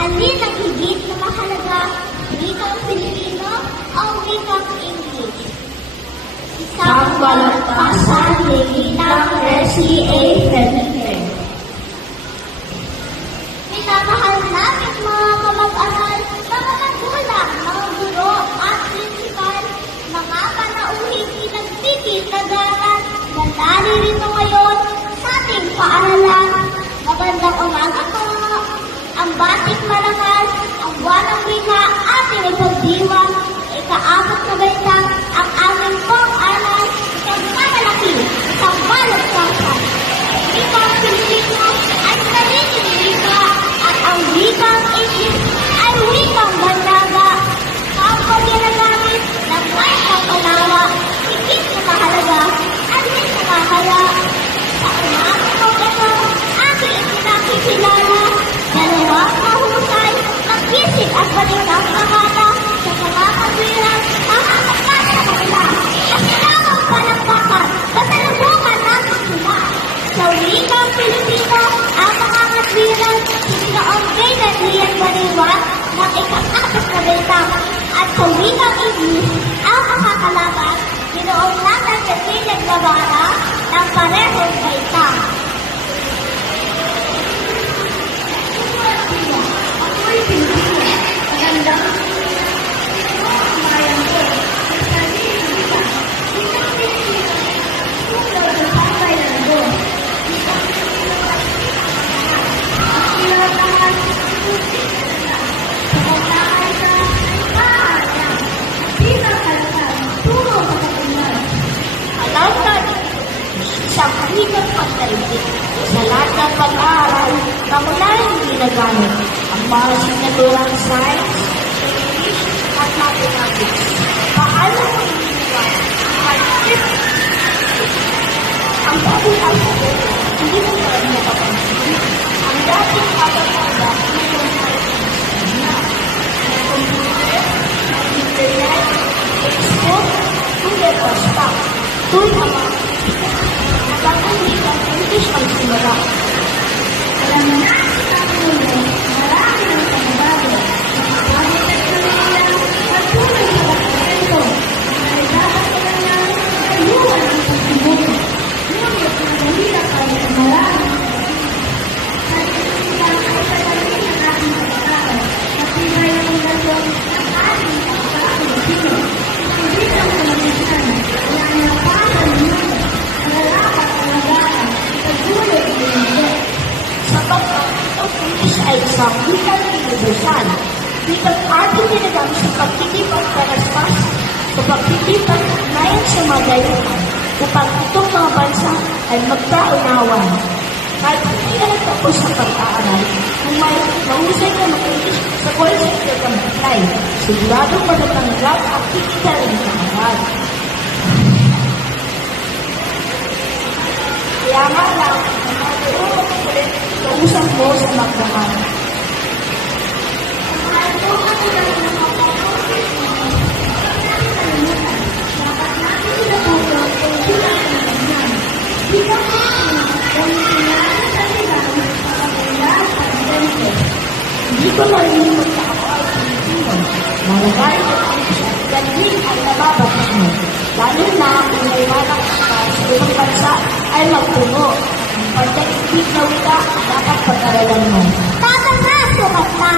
Alin ang higit na mahalaga, wikang Pilipino o wikang English? Isang balagtasan ni Ginang Leslie A. Felipe. Minamahal namin mga kamag-aral, mga magulang, mga guro at prinsipal, mga panauhing pinagtitipagaran na naririto ngayon sa ating paaralan. Magandang umaga po. Ang batik marangal, ang buwanang wika, ating ipagdiwang, ika-apat na baitang, ang aming pang-aral, pagmamalaki, isang balagtasan. Wikang Pilipino ay sariling wika, at ang wikang English ay wikang banyaga. Kapag ginagamit ng may pangalawa, higit na mahalaga, at may nakakaya. Sa umaga ko ito, aking itinakikilala, dalawang mahusay, mag-isip at balitang kamata sa kamakabiran, mga magkakakala, at sinamang palakpakan, kasalubungan natin sila. Sa wikang Pilipino, ang mga katwiran, sinoong kay Nadrian Baliwan ng ika-apat na balitang, at sa wikang English, ang mga kalaban, sinoong natin sa Kailan Gabara ng parehong baitang. Ako'y Pilipino, magandang bayan ko, sa sarili kita, isang Pilipino, suklaw sa pangbayan ko, isang Pilipino at kinatahan, putik na sa pagkakas na pahayan, bilang kalatan, puro sa katunan. Alam natin, isang higit pagdaigdig, sa lahat ng pag-aaral na mula yung ginagamit ang mga sinaturang science, English, at mathematics. Paano mo iniwan ang ang bagong alphabet, hindi mo pa rin nakapansin. Ang dating alphabet, hindi mo pa rin na. Ang computer, ang internet, Facebook, hindi basta. Tuwing ang mga nagkakulit ang English ang simula. Alam na ang mundo, marami ng pagbabago. Marami ng pamilya, at tunay sa pagkakento. Ay dapat ko lang na ayuhan ang pagkibuto. Ngunit ang mahirap ay marami. At sila ay pagdating ng ating pagkakao. Matibay ang lalong ng ating pagkakao. Hindi lang sa magisan, wala na para nyo. Nalalapat ang lagaan, pagulot ng mundo. Sapagkat ang English ay isang wikang universal. Wikang ating ginagamit sa pagtitipag karaspas, sa pagtitipag ngayon sa magayunan, upang itong mga bansa ay magkaunawan. Kahit hindi ka nagtapos sa pag-aaral, kung may mahusay ka mag-English sa college sector ka mag-apply, siguradong matatanggap at kikita rin sa aral. Kaya nga lang, nakaroon ko ulit kausap mo sa magdamag. Mahal ko ang ilang nakapagpapit mo. Dapat natin sinabuto kung sila ang ganyan. Di ba mo kung sinabi sa nila para kailan at ganito. Hindi ko nalilimot sa ako ay Pilipino. Malagay ko ang galing ang nababatas mo. Lalo na kung may walang sa ibang bansa ay magpuno. Ang pagdaigdig na wika dapat pag-aralan mo. Tama na, sukat na.